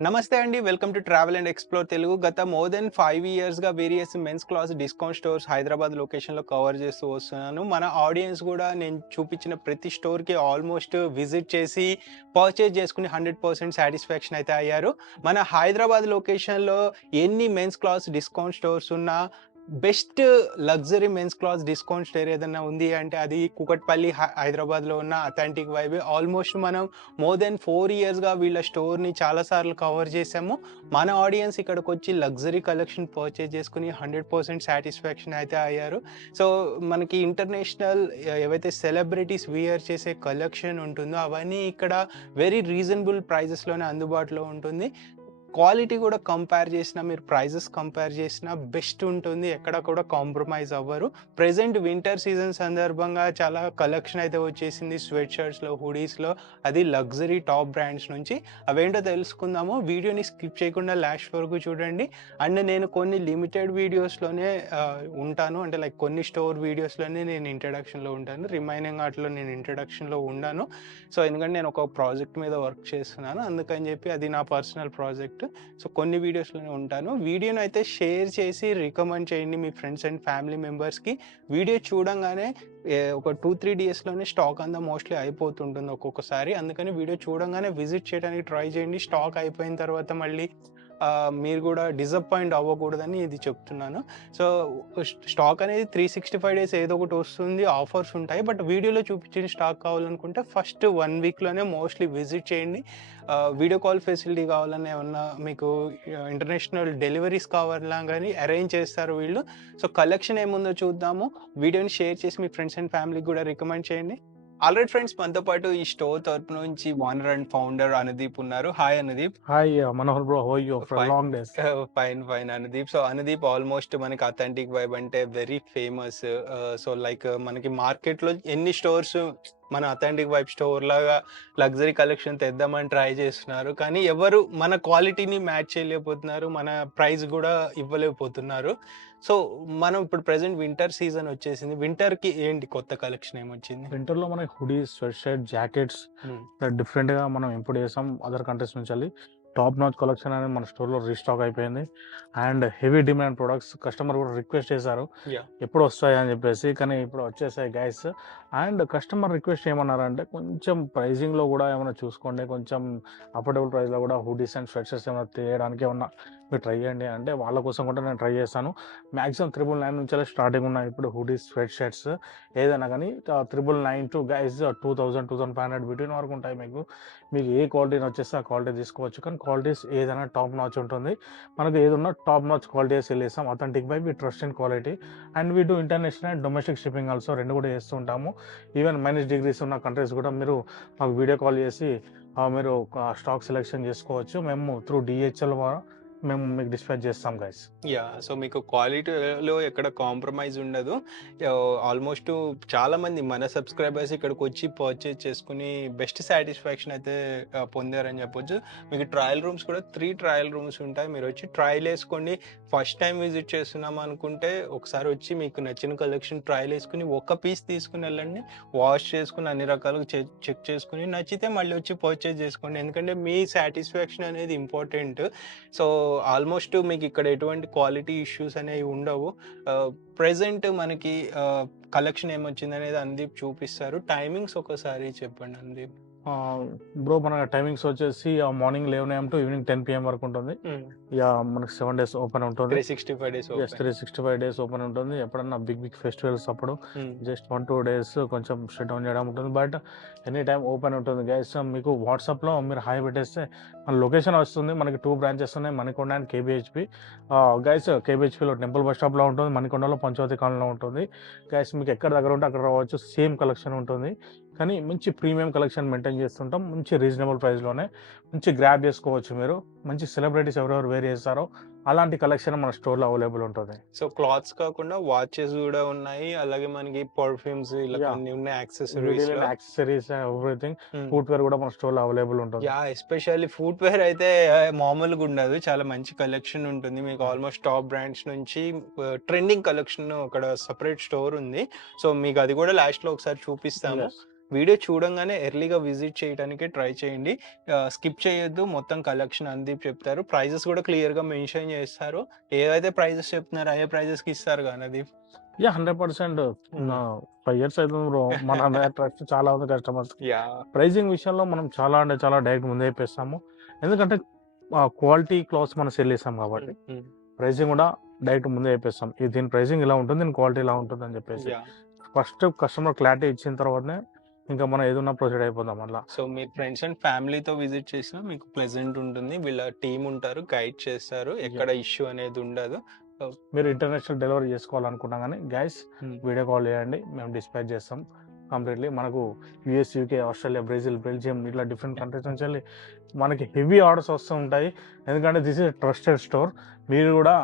నమస్తే అండి welcome to travel and explore Telugu. గత మోర్ దెన్ ఫైవ్ ఇయర్స్గా various men's class discount stores Hyderabad లొకేషన్లో కవర్ చేస్తూ వస్తున్నాను. మన ఆడియన్స్ కూడా నేను చూపించిన ప్రతి స్టోర్కి ఆల్మోస్ట్ విజిట్ చేసి పర్చేజ్ చేసుకుని హండ్రెడ్ పర్సెంట్ సాటిస్ఫాక్షన్ అయితే అయ్యారు. మన హైదరాబాద్ లొకేషన్లో ఎన్ని మెన్స్ క్లాస్ డిస్కౌంట్ స్టోర్స్ ఉన్నా best luxury men's class discount store ఏదైనా ఉంది అంటే అది కుకట్పల్లి హై- హైదరాబాద్లో ఉన్న అథెంటిక్ వైబ్. ఆల్మోస్ట్ మనం మోర్ దెన్ ఫోర్ ఇయర్స్గా వీళ్ళ స్టోర్ని చాలాసార్లు కవర్ చేసాము మన ఆడియన్స్ ఇక్కడికి వచ్చి లగ్జరీ కలెక్షన్ పర్చేజ్ చేసుకుని హండ్రెడ్ పర్సెంట్ సాటిస్ఫాక్షన్ అయితే అయ్యారు. సో మనకి ఇంటర్నేషనల్ ఏవైతే సెలబ్రిటీస్ వియర్ చేసే కలెక్షన్ ఉంటుందో అవన్నీ ఇక్కడ వెరీ రీజనబుల్ ప్రైజెస్లోనే అందుబాటులో ఉంటుంది. క్వాలిటీ కూడా కంపేర్ చేసినా మీరు ప్రైజెస్ కంపేర్ చేసినా బెస్ట్ ఉంటుంది. ఎక్కడ కూడా కాంప్రమైజ్ అవ్వరు. ప్రజెంట్ వింటర్ సీజన్ సందర్భంగా చాలా కలెక్షన్ అయితే వచ్చేసింది. స్వెట్ షర్ట్స్లో హుడీస్లో. అది లగ్జరీ టాప్ బ్రాండ్స్ నుంచి. అవేంటో తెలుసుకుందాము. వీడియోని స్కిప్ చేయకుండా లాస్ట్ వరకు చూడండి. అండ్ నేను కొన్ని లిమిటెడ్ వీడియోస్లోనే ఉంటాను. అంటే లైక్ కొన్ని స్టోర్ వీడియోస్లోనే నేను ఇంట్రడక్షన్లో ఉంటాను. రిమైనింగ్ వాటిలో నేను ఇంట్రడక్షన్లో ఉన్నాను సో ఎందుకంటే నేను ఒక ప్రాజెక్ట్ మీద వర్క్ చేస్తున్నాను. అందుకని చెప్పి అది నా పర్సనల్ ప్రాజెక్ట్. సో కొన్ని వీడియోస్లోనే ఉంటాను. వీడియోని అయితే షేర్ చేసి రికమెండ్ చేయండి మీ ఫ్రెండ్స్ అండ్ ఫ్యామిలీ మెంబర్స్కి. వీడియో చూడంగానే ఒక టూ త్రీ డేస్లోనే స్టాక్ అంతా మోస్ట్లీ అయిపోతుంటుంది ఒక్కొక్కసారి. అందుకని వీడియో చూడంగానే విజిట్ చేయడానికి ట్రై చేయండి. స్టాక్ అయిపోయిన తర్వాత మళ్ళీ మీరు కూడా డిసప్పాయింట్ అవ్వకూడదని ఇది చెప్తున్నాను. సో స్టాక్ అనేది త్రీ సిక్స్టీ ఫైవ్ డేస్ ఏదో ఒకటి వస్తుంది ఆఫర్స్ ఉంటాయి. బట్ వీడియోలో చూపించిన స్టాక్ కావాలనుకుంటే ఫస్ట్ వన్ వీక్లోనే మోస్ట్లీ విజిట్ చేయండి. వీడియో కాల్ ఫెసిలిటీ కావాలని ఏమన్నా మీకు ఇంటర్నేషనల్ డెలివరీస్ కావాలన్నా కానీ అరేంజ్ చేస్తారు వీళ్ళు. సో కలెక్షన్ ఏముందో చూద్దాము. వీడియోని షేర్ చేసి మీ ఫ్రెండ్స్ అండ్ ఫ్యామిలీకి కూడా రికమెండ్ చేయండి. ఆల్రెడీ ఫ్రెండ్స్ మనతో పాటు ఈ స్టోర్ తరపు నుంచి ఓనర్ అండ్ ఫౌండర్ అనుదీప్ ఉన్నారు. Hi Anudeep. Hi Manohar bro how you far. Long days fine fine Anudeep. So Anudeep almost మనకి అథెంటిక్ వైబ్ అంటే వెరీ ఫేమస్ సో లైక్ మనకి మార్కెట్లో ఎన్ని స్టోర్స్ మన అథెంటిక్ వైబ్ స్టోర్ లాగా లగ్జరీ కలెక్షన్ తెద్దామని try చేస్తున్నారు. కానీ ఎవరు మన క్వాలిటీని మ్యాచ్ చేయలేకపోతున్నారు మన ప్రైస్ కూడా ఇవ్వలేకపోతున్నారు. సో మనం ఇప్పుడు ప్రెసెంట్ వింటర్ సీజన్ వచ్చేసింది. వింటర్కి ఏంటి కొత్త కలెక్షన్ ఏమొచ్చింది? వింటర్లో మనకి హుడీస్ స్వెట్ షర్ట్ జాకెట్స్. డిఫరెంట్గా మనం ఇంపోర్ట్ చేసాం అదర్ కంట్రీస్ నుంచి వెళ్ళి. టాప్ నాచ్ కలెక్షన్ అనేది మన స్టోర్లో రీస్టాక్ అయిపోయింది. And heavy demand products customer కూడా రిక్వెస్ట్ చేశారు. ఎప్పుడు వస్తాయి అని చెప్పేసి కానీ ఇప్పుడు వచ్చేసాయి గైస్ అండ్ కస్టమర్ రిక్వెస్ట్ ఏమన్నారంటే కొంచెం ప్రైజింగ్లో కూడా ఏమైనా చూసుకోండి. కొంచెం అఫోర్డబుల్ ప్రైస్లో కూడా హుడీస్ అండ్ స్వెట్ షర్ట్స్ ఏమైనా తీయడానికి ఏమన్నా మీరు ట్రై చేయండి. అంటే వాళ్ళ కోసం కూడా నేను ట్రై చేస్తాను. మ్యాక్సిమం త్రిబుల్ నైన్ నుంచి స్టార్టింగ్ ఉన్నాయి. ఇప్పుడు హుడీస్ స్వెట్ షర్ట్స్ ఏదైనా కానీ triple nine to guys two thousand two thousand five hundred between వరకు ఉంటాయి మీకు. మీకు ఏ క్వాలిటీ వచ్చేస్తే ఆ క్వాలిటీ తీసుకోవచ్చు. కానీ క్వాలిటీస్ ఏదైనా టాప్ నాచ్ ఉంటుంది. మనకు ఏదన్నా top notch qualities వెళ్ళేస్తాం. Authentic by we trust and quality and we do international and domestic shipping also రెండు కూడా చేస్తూ ఉంటాము. ఈవెన్ మైనస్ డిగ్రీస్ ఉన్న కంట్రీస్ కూడా మీరు మాకు వీడియో కాల్ చేసి మీరు స్టాక్ సెలెక్షన్ చేసుకోవచ్చు. మేము త్రూ డిహెచ్ఎల్ ద్వారా మేము మీకు డిస్పాచ్ చేస్తాం గైస్ యా సో మీకు క్వాలిటీలో ఎక్కడ కాంప్రమైజ్ ఉండదు. ఆల్మోస్ట్ చాలా మంది మన సబ్స్క్రైబర్స్ ఇక్కడికి వచ్చి పర్చేజ్ చేసుకుని బెస్ట్ సాటిస్ఫాక్షన్ అయితే పొందారని చెప్పొచ్చు. మీకు ట్రయల్ రూమ్స్ కూడా త్రీ ట్రయల్ రూమ్స్ ఉంటాయి. మీరు వచ్చి ట్రయల్ వేసుకోండి. ఫస్ట్ టైం విజిట్ చేస్తున్నాం అనుకుంటే ఒకసారి వచ్చి మీకు నచ్చిన కలెక్షన్ ట్రయల్ వేసుకుని ఒక పీస్ తీసుకుని వెళ్ళండి. వాష్ చేసుకుని అన్ని రకాలుగా చెక్ చేసుకుని నచ్చితే మళ్ళీ వచ్చి పర్చేజ్ చేసుకోండి. ఎందుకంటే మీ సాటిస్ఫాక్షన్ అనేది ఇంపార్టెంట్ సో ఆల్మోస్ట్ మీకు ఇక్కడ ఎటువంటి క్వాలిటీ ఇష్యూస్ అనేవి ఉండవు. ప్రజెంట్ మనకి కలెక్షన్ ఏమొచ్చింది అనేది అందీప్ చూపిస్తారు. టైమింగ్స్ ఒకసారి చెప్పండి అందీప్. బ్రో మన టైమింగ్స్ వచ్చేసి morning eleven AM to evening ten PM వరకు ఉంటుంది. ఇక మనకి సెవెన్ డేస్ ఓపెన్ ఉంటుంది. Three sixty five days three sixty five days open ఉంటుంది. ఎప్పుడన్నా బిగ్ బిగ్ ఫెస్టివల్స్ అప్పుడు జస్ట్ వన్ టూ డేస్ కొంచెం షట్ డౌన్ చేయడం ఉంటుంది. బట్ ఎనీ టైం ఓపెన్ ఉంటుంది గైస్ మీకు వాట్సాప్లో మీరు హాయ్ పెట్టేస్తే మన లొకేషన్ వస్తుంది. మనకి టూ బ్రాంచెస్ ఉన్నాయి. మణికొండ అండ్ కేబిహెచ్పి గైస్ కేబిహెచ్పిలో టెంపుల్ బస్ స్టాప్లో ఉంటుంది. మణికొండలో పంచవతి కాలనీలో ఉంటుంది. గైస్ మీకు ఎక్కడ దగ్గర ఉంటే అక్కడ రావచ్చు. సేమ్ కలెక్షన్ ఉంటుంది. కానీ మంచి ప్రీమియం కలెక్షన్ మెయింటైన్ చేస్తుంటాం. మంచి రీజనబుల్ ప్రైస్లోనే మంచి గ్రాప్ చేసుకోవచ్చు మీరు. మంచి సెలబ్రిటీస్ ఎవరెవరు వేర్ చేస్తారో అలాంటి కలెక్షన్ మన స్టోర్లో అవైలబుల్ ఉంటుంది. సో క్లాత్స్ కాకుండా వాచెస్ కూడా ఉన్నాయి. అలాగే మనకి perfumes accessories accessories everything footwear కూడా మన స్టోర్లో అవైలబుల్ ఉంటుంది. యా ఎస్పెషల్లీ ఫుట్ వేర్ అయితే మామూలుగా ఉండదు. చాలా మంచి కలెక్షన్ ఉంటుంది. మీకు ఆల్మోస్ట్ టాప్ బ్రాండ్స్ నుంచి ట్రెండింగ్ కలెక్షన్ అక్కడ సపరేట్ స్టోర్ ఉంది. సో మీకు అది కూడా లాస్ట్లో ఒకసారి చూపిస్తాము. వీడియో చూడంగానే ఎర్లీగా విజిట్ చేయడానికి ట్రై చేయండి. స్కిప్ చేయొద్దు. మొత్తం కలెక్షన్ అంది చెప్తారు. ప్రైజెస్ కూడా క్లియర్గా మెన్షన్ చేస్తారు. ఏవైతే ప్రైజెస్ చెప్తున్నారో అయ్యే ప్రైజెస్కి ఇస్తారు కానీ అది. Yeah hundred percent. Five years అవుతుంది బ్రో. మన ట్రస్ట్ చాలా ఉంది కస్టమర్స్ ప్రైజింగ్ విషయంలో మనం చాలా అంటే చాలా డైరెక్ట్ ముందే చెప్పేస్తాము. ఎందుకంటే క్వాలిటీ క్లాత్స్ మనం సెల్ చేస్తాం కాబట్టి. ప్రైజింగ్ కూడా డైరెక్ట్ ముందే చెప్పేస్తాం. ఇది దీని ప్రైజింగ్ ఇలా ఉంటుంది దీని క్వాలిటీ ఇలా ఉంటుంది అని చెప్పేసి ఫస్ట్ కస్టమర్ క్లారిటీ ఇచ్చిన తర్వాతనే ఇంకా మనం ఏదైనా ప్రొసీడ్ అయిపోదాం అట్లా సో మీ ఫ్రెండ్స్ అండ్ ఫ్యామిలీతో విజిట్ చేసినా మీకు ప్లెజెంట్ ఉంటుంది. వీళ్ళ టీం ఉంటారు గైడ్ చేస్తారు. ఎక్కడ ఇష్యూ అనేది ఉండదు. మీరు ఇంటర్నేషనల్ డెలివరీ చేసుకోవాలనుకున్నా కానీ Hmm. వీడియో కాల్ చేయండి. మేము డిస్పాచ్ చేస్తాం కంప్లీట్లీ మనకు US UK Australia Brazil Belgium ఇట్లా డిఫరెంట్ కంట్రీస్ నుంచి వెళ్ళి మనకి హెవీ ఆర్డర్స్ వస్తూ ఉంటాయి. ఎందుకంటే దిస్ ఇస్ ట్రస్టెడ్ స్టోర్ మీరు కూడా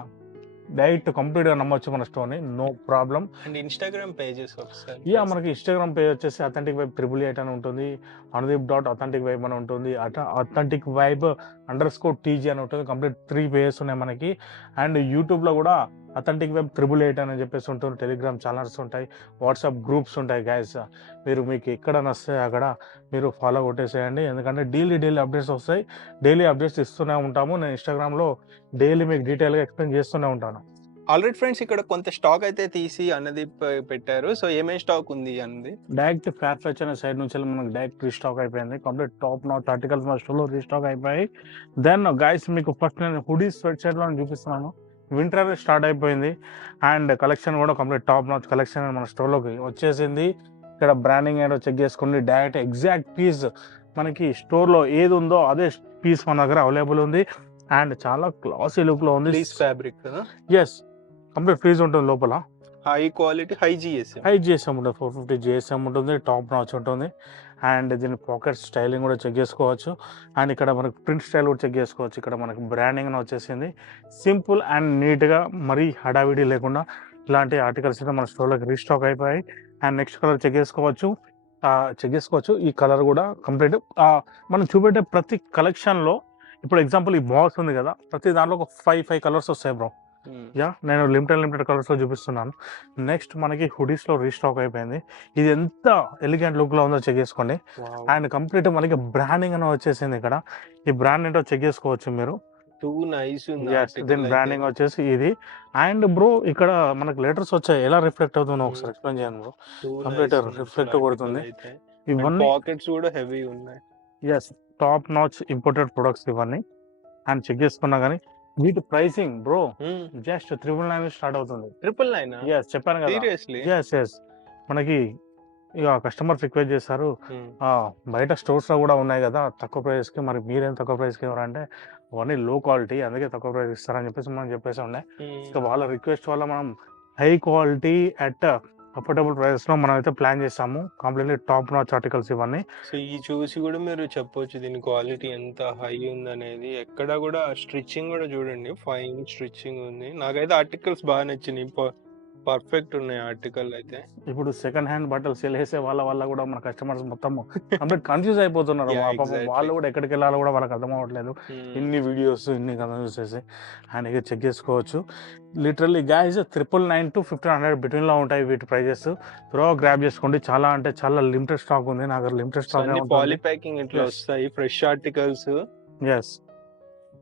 డైరెక్ట్ కంప్లీట్గా నమ్మొచ్చు మన స్టోర్ని. No problem and Instagram pages ఒకసారి యా మనకి ఇన్స్టాగ్రామ్ పేజ్ వచ్చేసి అథెంటిక్ వైబ్ ట్రిపుల్ ఎయిట్ అని ఉంటుంది. అనుదీప్ డాట్ అథెంటిక్ వైబ్ అని ఉంటుంది. Authentic vibe underscore TG అని ఉంటుంది. కంప్లీట్ త్రీ పేజెస్ ఉన్నాయి మనకి. అండ్ యూట్యూబ్లో కూడా అథెంటిక్ వెబ్ త్రిబుల్ ఎయిట్ అని చెప్పేసి ఉంటుంది. టెలిగ్రామ్ ఛానల్స్ ఉంటాయి. వాట్సాప్ గ్రూప్స్ ఉంటాయి గైస్ మీరు మీకు ఎక్కడ నస్తే అక్కడ మీరు ఫాలో కొట్టేసేయండి. ఎందుకంటే డైలీ డైలీ అప్డేట్స్ వస్తాయి. డైలీ అప్డేట్స్ ఇస్తూనే ఉంటాము. నేను ఇన్స్టాగ్రామ్లో డైలీ మీకు డీటెయిల్గా ఎక్స్ప్లెయిన్ చేస్తూనే ఉంటాను. ఆల్రెడీ ఫ్రెండ్స్ ఇక్కడ కొంత స్టాక్ అయితే తీసి అన్నది పెట్టారు. సో ఏమేమి స్టాక్ ఉంది అన్నది? డైరెక్ట్ ఫ్యాట్ ఫెచ్ అనే సైడ్ నుంచి మనకు డైరెక్ట్ రీస్టాక్ అయిపోయింది. కంప్లీట్ టాప్ నాట్ ఆర్టికల్స్ మన స్టోర్లో రీస్టాక్ అయిపోయి దెన్ గైస్ మీకు ఫస్ట్ నేను హుడీస్ స్వెట్ షర్ట్లో చూపిస్తున్నాను. వింటర్ స్టార్ట్ అయిపోయింది. అండ్ కలెక్షన్ కూడా కంప్లీట్ టాప్ నాచ్ కలెక్షన్ మన స్టోర్లోకి వచ్చేసింది. ఇక్కడ బ్రాండింగ్ ఏంటో చెక్ చేసుకోండి. డైరెక్ట్ ఎగ్జాక్ట్ పీస్ మనకి స్టోర్లో ఏది ఉందో అదే పీస్ మన దగ్గర అవైలబుల్ ఉంది. అండ్ చాలా క్లాసీ లుక్లో ఉంది. ఫ్యాబ్రిక్ ఎస్ కంప్లీట్ ఫ్రీజ్ ఉంటుంది లోపల. High quality high GSM high GSM ఉంటుంది ఫోర్ ఫిఫ్టీ జిఎస్ఎం ఉంటుంది టాప్ నాచ్ ఉంటుంది. అండ్ దీని పాకెట్ స్టైలింగ్ కూడా చెక్ చేసుకోవచ్చు. అండ్ ఇక్కడ మనకు ప్రింట్ స్టైల్ కూడా చెక్ చేసుకోవచ్చు. ఇక్కడ మనకి బ్రాండింగ్ వచ్చేసింది. సింపుల్ అండ్ నీట్గా మరీ హడావిడి లేకుండా ఇలాంటి ఆర్టికల్స్ అయితే మన స్టోర్లోకి రీస్టాక్ అయిపోయాయి. అండ్ నెక్స్ట్ కలర్ చెక్ చేసుకోవచ్చు. చెక్ చేసుకోవచ్చు. ఈ కలర్ కూడా కంప్లీట్ మనం చూపెట్టే ప్రతి కలెక్షన్లో ఇప్పుడు ఎగ్జాంపుల్ ఈ బాక్స్ ఉంది కదా ప్రతి దాంట్లో ఒక ఫైవ్ ఫైవ్ కలర్స్ వస్తాయి బ్రో యా నేను లిమిటెడ్ లిమిటెడ్ కలర్స్లో చూపిస్తున్నాను. నెక్స్ట్ మనకి హుడీస్లో రీస్టాక్ అయిపోయింది. ఇది ఎంత ఎలిగెంట్ లుక్లో ఉందో చెక్ చేసుకోండి. అండ్ కంప్లీట్ మనకి బ్రాండింగ్ అని వచ్చేసింది ఇక్కడ. ఈ బ్రాండ్ ఏంటో చెక్ చేసుకోవచ్చు మీరు. దీని బ్రాండింగ్ వచ్చేసి ఇది. అండ్ బ్రో ఇక్కడ మనకి లెటర్స్ వచ్చాయి. ఎలా రిఫ్లెక్ట్ అవుతుందో ఒకసారి ఎక్స్ప్లెయిన్ చేయండి బ్రో complete reflect కొడుతుంది. ఇవన్నీ పాకెట్స్ కూడా హెవీ ఉన్నాయి. Yes top notch imported products ఇవన్నీ. అండ్ చెక్ చేసుకున్నా కానీ వీటి pricing bro. Just triple nine start అవుతుంది. ట్రిపుల్ నైన్ ఎస్ చెప్పాను కదా. సీరియస్లీ ఎస్ ఎస్ మనకి ఇక కస్టమర్స్ రిక్వెస్ట్ చేశారు. బయట స్టోర్స్లో కూడా ఉన్నాయి కదా. తక్కువ ప్రైస్కి మరి మీరేం తక్కువ ప్రైస్కి ఇవ్వరంటే అవన్నీ లో క్వాలిటీ అందుకే తక్కువ ప్రైస్ ఇస్తారని చెప్పేసి మనం చెప్పేసి ఉండే. ఇంకా వాళ్ళ రిక్వెస్ట్ వల్ల మనం హై క్వాలిటీ అట్ అఫోర్డబుల్ ప్రైస్లో మనం అయితే ప్లాన్ చేసాము. కంప్లీట్లీ టాప్ నాచ్ ఆర్టికల్స్ ఇవన్నీ. సో ఈ చూసి కూడా మీరు చెప్పొచ్చు దీని క్వాలిటీ ఎంత హై ఉందనేది. ఎక్కడ కూడా స్టిచ్చింగ్ కూడా చూడండి. ఫైన్ స్టిచ్చింగ్ ఉంది. నాకైతే ఆర్టికల్స్ బాగా నచ్చినాయి. పర్ఫెక్ట్ ఉన్నాయి ఆర్టికల్ అయితే. ఇప్పుడు సెకండ్ హ్యాండ్ బట్టలు సేల్ చేసే వాళ్ళ వల్ల కూడా మన కస్టమర్స్ మొత్తం కంప్లీట్ కన్ఫ్యూజ్ అయిపోతున్నారు. వాళ్ళు కూడా ఎక్కడికి వెళ్ళాలో కూడా వాళ్ళకి అర్థం అవ్వట్లేదు. Hmm. ఇన్ని వీడియోస్ ఇన్ని చూసేసి అండ్ ఇక చెక్ చేసుకోవచ్చు. Literally guys triple nine to fifteen hundred బిట్వీన్లో ఉంటాయి వీటి ప్రైజెస్ త్రో గ్రాప్ చేసుకోండి. చాలా అంటే చాలా లిమిటెడ్ స్టాక్ ఉంది. నాకు లిమిటెడ్ స్టాక్ పాలీ ప్యాకింగ్ ఇట్లా. వస్తాయి. ఫ్రెష్ ఆర్టికల్స్ ఎస్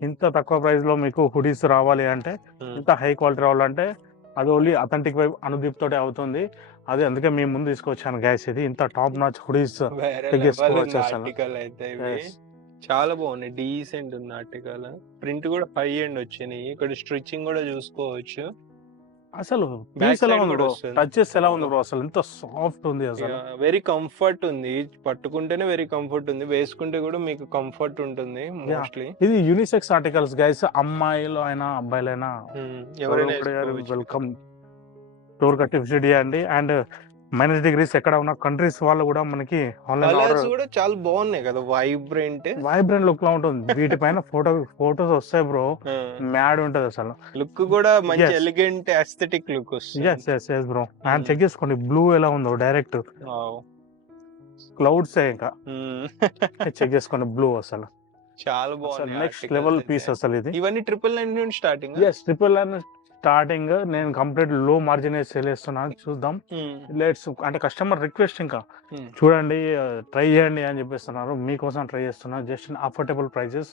ఇంత తక్కువ ప్రైస్లో మీకు హుడీస్ రావాలి అంటే ఇంత హై క్వాలిటీ రావాలంటే అది ఓన్లీ అథెంటిక్ వైబ్ అనుదీప్ తోటే అవుతుంది. అది అందుకే మేము ముందు తీసుకొచ్చాను గ్యాస్ ఇది. ఇంత టాప్ నాచ్ హుడీస్ చాలా బాగున్నాయి. డీసెంట్ ఉంది ఆర్టికల్ ప్రింట్ కూడా హై ఎండ్ వచ్చినాయి. ఇక్కడ స్టిచ్చింగ్ కూడా చూసుకోవచ్చు. అసలు పీస్ ఎలా ఉంది బ్రో? వస్తుంది. టచ్ చేసి ఎలా ఉంది బ్రో? అసలు ఎంత సాఫ్ట్ ఉంది అసలు. వెరీ కంఫర్ట్ ఉంది. పట్టుకుంటేనే వెరీ కంఫర్ట్ ఉంది. వేసుకుంటే కూడా మీకు కంఫర్ట్ ఉంటుంది మోస్ట్లీ ఇది యూనిసెక్స్ ఆర్టికల్స్ గైస్ అమ్మాయిలు అయినా అబ్బాయిలైనా ఎవరైనా వెల్కమ్ టూర్ కట్టి విజిట్ చేయండి. అండ్ మైనస్ డిగ్రీస్ ఎక్కడ ఉన్న కంట్రీస్ వాళ్ళు కూడా మనకి ఆన్లైన్ కూడా చాలా బాగున్నాయి కదా వైబ్రెంట్ వైబ్రెంట్ లుక్లో ఉంటుంది. వీటిపైన ఫోటో ఫోటోస్ వస్తాయి బ్రో మ్యాడ్ ఉంటది అసలు. లుక్ కూడా మంచి. ఎలిగెంట్ అస్థెటిక్ లుక్ వస్తుంది. Yes yes yes bro Hmm. Check చేసుకోండి బ్లూ ఎలా ఉందో డైరెక్ట్. క్లౌడ్స్ ఇంకా. Hmm. చెక్ చేసుకోండి బ్లూ అసలు. చాలా బాగుంది నెక్స్ట్ లెవెల్ పీస్ అసలు ఇది. ఇవన్నీ ట్రిపుల్ నైన్ నుండి స్టార్టింగ్ ఎస్ ట్రిపుల్ స్టార్టింగ్ నేను కంప్లీట్లో మార్జిన్ సేల్ చేస్తున్నాను చూద్దాం. లెట్స్ అంటే కస్టమర్ రిక్వెస్ట్ ఇంకా. చూడండి ట్రై చేయండి అని చెప్పిస్తున్నారు. మీకోసం ట్రై చేస్తున్నా. జస్ట్ అఫోర్డబుల్ ప్రైజెస్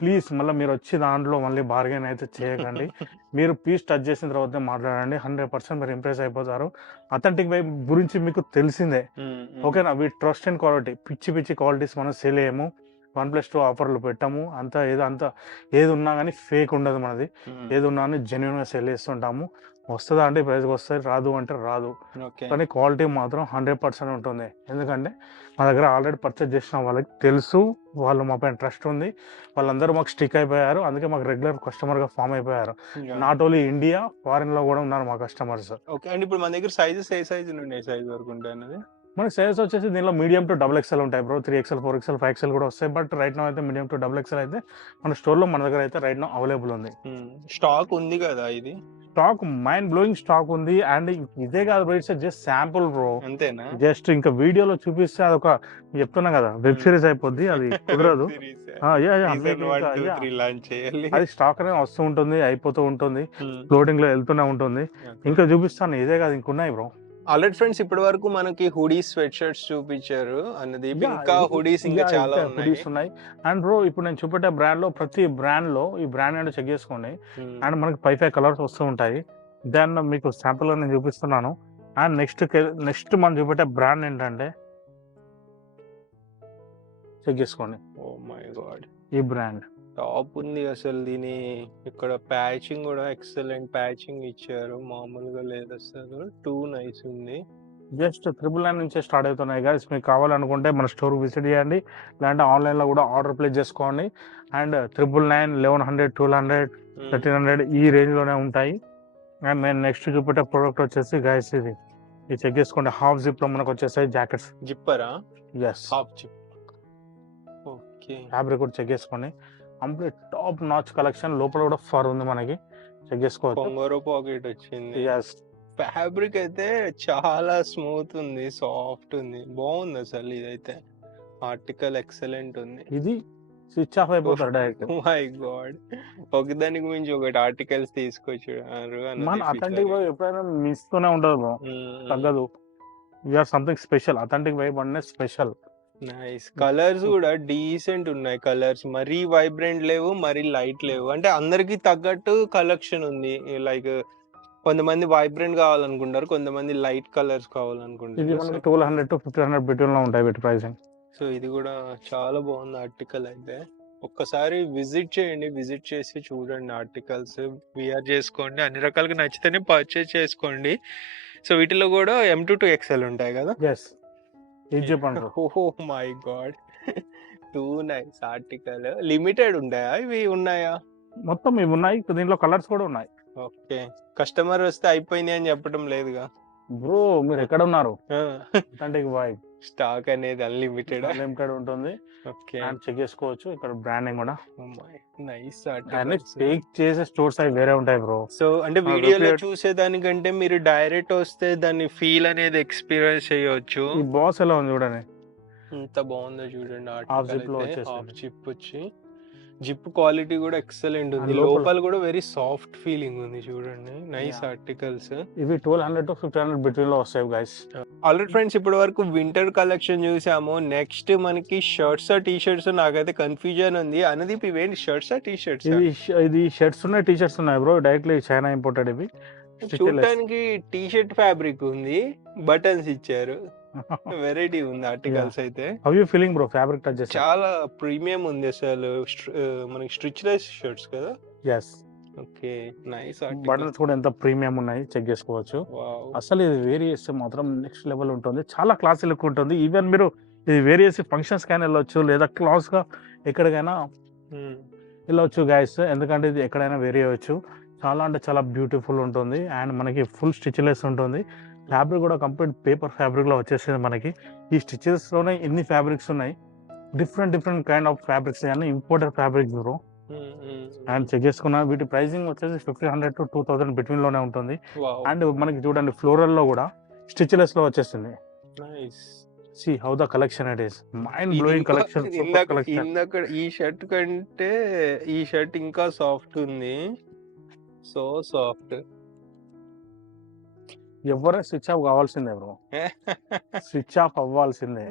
ప్లీజ్ మళ్ళీ మీరు వచ్చి దాంట్లో మళ్ళీ బార్గెన్ అయితే చేయకండి. మీరు పీస్ టచ్ చేసిన తర్వాత మాట్లాడండి. హండ్రెడ్ పర్సెంట్ మీరు ఇంప్రెస్ అయిపోతారు. అథెంటిక్ వైబ్ గురించి మీకు తెలిసిందే. ఓకేనా వీ ట్రస్ట్ అండ్ క్వాలిటీ పిచ్చి పిచ్చి క్వాలిటీస్ మనం సేల్ చేయము. వన్ ప్లస్ టూ ఆఫర్లు పెట్టాము. అంతా ఏదో అంత ఏది ఉన్నా కానీ ఫేక్ ఉండదు మనది. ఏది ఉన్నా కానీ జెన్యున్గా సేల్ చేస్తుంటాము. వస్తుందా అంటే ప్రైస్కి వస్తుంది రాదు అంటే రాదు. కానీ క్వాలిటీ మాత్రం హండ్రెడ్ పర్సెంట్ ఉంటుంది. ఎందుకంటే మా దగ్గర ఆల్రెడీ పర్చేజ్ చేసిన వాళ్ళకి తెలుసు వాళ్ళు మా పైన ట్రస్ట్ ఉంది. వాళ్ళందరూ మాకు స్టిక్ అయిపోయారు. అందుకే మాకు రెగ్యులర్ కస్టమర్గా ఫామ్ అయిపోయారు. నాట్ ఓన్లీ ఇండియా ఫారిన్లో కూడా ఉన్నారు మా కస్టమర్స్. ఓకే. అండ్ ఇప్పుడు మన దగ్గర సైజెస్ ఏ సైజ్ నుండి ఏ సైజ్ వరకు ఉంటాయి అన్నది మన సైజెస్ వచ్చేసి దీనిలో మీడియం టు డబుల్ ఎక్సెల్ ఉంటాయి bro three XL four XL five XL కూడా వస్తాయి. బట్ రైట్ నో అయితే మీడియం టు డబుల్ ఎక్సెల్ అయితే మన స్టోర్లో మన దగ్గర అయితే రైట్ నో అవైలబుల్ ఉంది. స్టాక్ ఉంది కదా ఇది? స్టాక్ మైండ్ బ్లోయింగ్ స్టాక్ ఉంది. అండ్ ఇదే కాదు bro it's just sample bro అంతేనా? జస్ట్ ఇంకా వీడియోలో చూపిస్తే అదొక చెప్తున్నా కదా వెబ్ సిరీస్ అయిపోద్ది అది కుదరదు. అది స్టాక్ అనేది వస్తూ ఉంటుంది అయిపోతూ ఉంటుంది. ఫ్లోటింగ్లో వెళ్తూనే ఉంటుంది. ఇంకా చూపిస్తాను ఇదే కాదు ఇంకున్నాయి బ్రో ఆల్రెడీ ఫ్రెండ్స్ ఇప్పటి వరకు మనకి హుడీస్ స్వెట్ షర్ట్స్ చూపించారు అన్నది ఇంకా హుడీస్ ఇంకా చాలా ఇంకా ఉన్నాయి. అండ్ బ్రో ఇప్పుడు నేను చూపెట్టే బ్రాండ్లో ప్రతి బ్రాండ్లో ఈ బ్రాండ్ ఏంటో చెక్ చేసుకోండి. Hmm. అండ్ మనకి ఫైవ్ ఫైవ్ కలర్స్ వస్తూ ఉంటాయి. దెన్ మీకు శాంపుల్ నేను చూపిస్తున్నాను. అండ్ నెక్స్ట్ నెక్స్ట్ మనం చూపెట్టే బ్రాండ్ ఏంటంటే చెక్ చేసుకోండి. ఓ మై గాడ్ ఈ బ్రాండ్ టాప్ ఉంది అసలు దీని ఇక్కడ ప్యాచింగ్ కూడా ఎక్సలెంట్ ప్యాచింగ్ ఇచ్చారు. మామూలుగా లేదు అసలు. టూ నైస్ ఉంది. జస్ట్ త్రిబుల్ నైన్ నుంచే స్టార్ట్ అవుతున్నాయి గైస్ మీకు కావాలనుకుంటే మన స్టోర్ విజిట్ చేయండి. లేదంటే ఆన్లైన్లో కూడా ఆర్డర్ ప్లేస్ చేసుకోండి. And triple nine eleven hundred twelve hundred. Thirteen hundred ఈ రేంజ్లోనే ఉంటాయి. అండ్ నేను నెక్స్ట్ చూపెట్టే ప్రోడక్ట్ వచ్చేసి గైస్ ఇది. ఇది చెక్ చేసుకోండి. హాఫ్ జిప్లో మనకు వచ్చేసాయి jackets జిప్పరా yes half zip okay fabric కూడా చెక్ చేసుకోండి. కంప్లీట్ టాప్ నాచ్ కలెక్షన్ లోపల కూడా ఫర్ ఉంది మనకి. చెక్ చేసుకోవచ్చు. కొంగరో పాకెట్ వచ్చింది. ఫ్యాబ్రిక్ అయితే చాలా స్మూత్ ఉంది సాఫ్ట్ ఉంది. బాగుంది అసలు ఇదైతే. ఆర్టికల్ ఎక్సలెంట్ ఉంది. ఇది స్విచ్ ఆఫ్ అయిపోతారు డైరెక్ట్ మై గాడ్ ఒకదానికి మించి ఒకటి ఆర్టికల్స్ తీసుకొచ్చారు మన అథెంటిక్ వైబ్ ఎప్పుడైనా మిస్తూనే ఉంటుంది బ్రో. తగ్గదు. You are something special authentic vibe అంటే స్పెషల్ నైస్ కలర్స్ కూడా డీసెంట్ ఉన్నాయి కలర్స్ మరీ వైబ్రెంట్ లేవు మరీ లైట్ లేవు. అంటే అందరికి తగ్గట్టు కలెక్షన్ ఉంది. లైక్ కొంతమంది వైబ్రెంట్ కావాలనుకుంటారు కొంతమంది లైట్ కలర్స్ ఇది కావాలనుకుంటారు మనకి twelve hundred to fifteen hundred బిట్వీన్లో ఉంటాయి వీటి ప్రైసింగ్ సో ఇది కూడా చాలా బాగుంది ఆర్టికల్ అయితే. ఒక్కసారి విజిట్ చేయండి. విజిట్ చేసి చూడండి ఆర్టికల్స్ విఆర్ చేసుకోండి. అన్ని రకాలుగా నచ్చితేనే పర్చేస్ చేసుకోండి. సో వీటిలో కూడా ఎం టు టూ ఎక్స్ఎల్ ఉంటాయి కదా? ఎస్ ఇది చెప్పండి ఓహో my God. Too nice article. Limited ఉంటాయా ఇవి ఉన్నాయా? మొత్తం ఇవి ఉన్నాయి. దీంట్లో కలర్స్ కూడా ఉన్నాయి. ఓకే. కస్టమర్ వస్తే అయిపోయింది అని చెప్పడం లేదుగా. బ్రో మీరు ఎక్కడ ఉన్నారు? అథెంటిక్ వైబ్ స్టాక్ అనేది అన్లిమిటెడ్? లిమిటెడ్ ఉంటుంది. ఓకే. అండ్ చెక్ చేసుకోవచ్చు. ఇక్కడ బ్రాండింగ్ కూడా. నైస్ అన్ని ఫేక్ చేసే స్టోర్స్ అవి వేరే ఉంటాయి బ్రో. సో అంటే వీడియోలో repeat- చూసేదానికంటే మీరు డైరెక్ట్ వస్తే దాన్ని ఫీల్ అనేది ఎక్స్పీరియన్స్ చేయొచ్చు. ఈ బాస్ ఎలా ఉంది చూడండి. ఎంత బాగుందో చూడండి. హాఫ్ జిప్ వచ్చి. జిప్ క్వాలిటీ కూడా ఎక్సలెంట్ ఉంది. లోపల- కూడా వెరీ సాఫ్ట్ ఫీలింగ్ ఉంది చూడండి. నైస్. ఆర్టికల్స్ ఇవి twelve hundred to fifteen hundred బిట్వీన్లో వస్తాయి గైస్ ఆల్రెడీ ఫ్రెండ్స్ ఇప్పటి వరకు వింటర్ కలెక్షన్ చూసాము. నెక్స్ట్ మనకి షర్ట్స్ టీ షర్ట్స్ నాకైతే కన్ఫ్యూజన్ ఉంది. అనదీప్ ఇవేంటి షర్ట్స్ టీ షర్ట్స్ ఇది ఇది షర్ట్స్ ఉన్నాయి టీ షర్ట్స్ ఉన్నాయి బ్రో డైరెక్ట్లీ చైనా ఇంపోర్టెడ్ ఇవి. చూడటానికి టీ షర్ట్ ఫ్యాబ్రిక్ ఉంది. బటన్స్ ఇచ్చారు. వెరైటీ ఉంది ఆర్టికల్స్ అయితే. How you feeling bro fabric touch చేసి చాలా ప్రీమియం ఉంది అసలు. మనకి స్ట్రిచ్లెస్ షర్ట్స్ కదా? ఎస్ ఓకే నైస్ బటన్స్ కూడా ఎంత ప్రీమియం ఉన్నాయి చెక్ చేసుకోవచ్చు. అసలు ఇది వేరీ చేస్తే మాత్రం నెక్స్ట్ లెవెల్ ఉంటుంది. చాలా క్లాసీ లుక్ ఉంటుంది. ఈవెన్ మీరు ఇది వేరీ చేసి ఫంక్షన్స్ కైనా వెళ్ళొచ్చు లేదా క్లాస్గా ఎక్కడికైనా వెళ్ళొచ్చు గైస్ ఎందుకంటే ఇది ఎక్కడైనా వేరీ అవ్వచ్చు. చాలా అంటే చాలా బ్యూటిఫుల్ ఉంటుంది. అండ్ మనకి ఫుల్ స్టిచ్లెస్ ఉంటుంది. ఫ్యాబ్రిక్ కూడా కంప్లీట్ పేపర్ ఫ్యాబ్రిక్లో వచ్చేసింది మనకి. ఈ స్టిచెస్లోనే ఎన్ని ఫ్యాబ్రిక్స్ ఉన్నాయి. Different different kind of fabrics అన్ని imported fabric bro and check చేసుకున్న వీటి ప్రైసింగ్ వచ్చేసి fifteen hundred to two thousand బిట్వీన్లోనే ఉంటుంది. అండ్ మనకి చూడండి ఫ్లోరల్లో కూడా స్టిచ్లెస్లో వచ్చేసింది. See how the collection it is mind blowing collection super collection ఇందాక ఈ షర్ట్ కంటే ఈ షర్ట్ ఇంకా సాఫ్ట్ ఉంది. సో సాఫ్ట్ ఎవరే స్విచ్ ఆఫ్ కావాల్సిందే బ్రో స్విచ్ ఆఫ్ అవ్వాల్సిందే.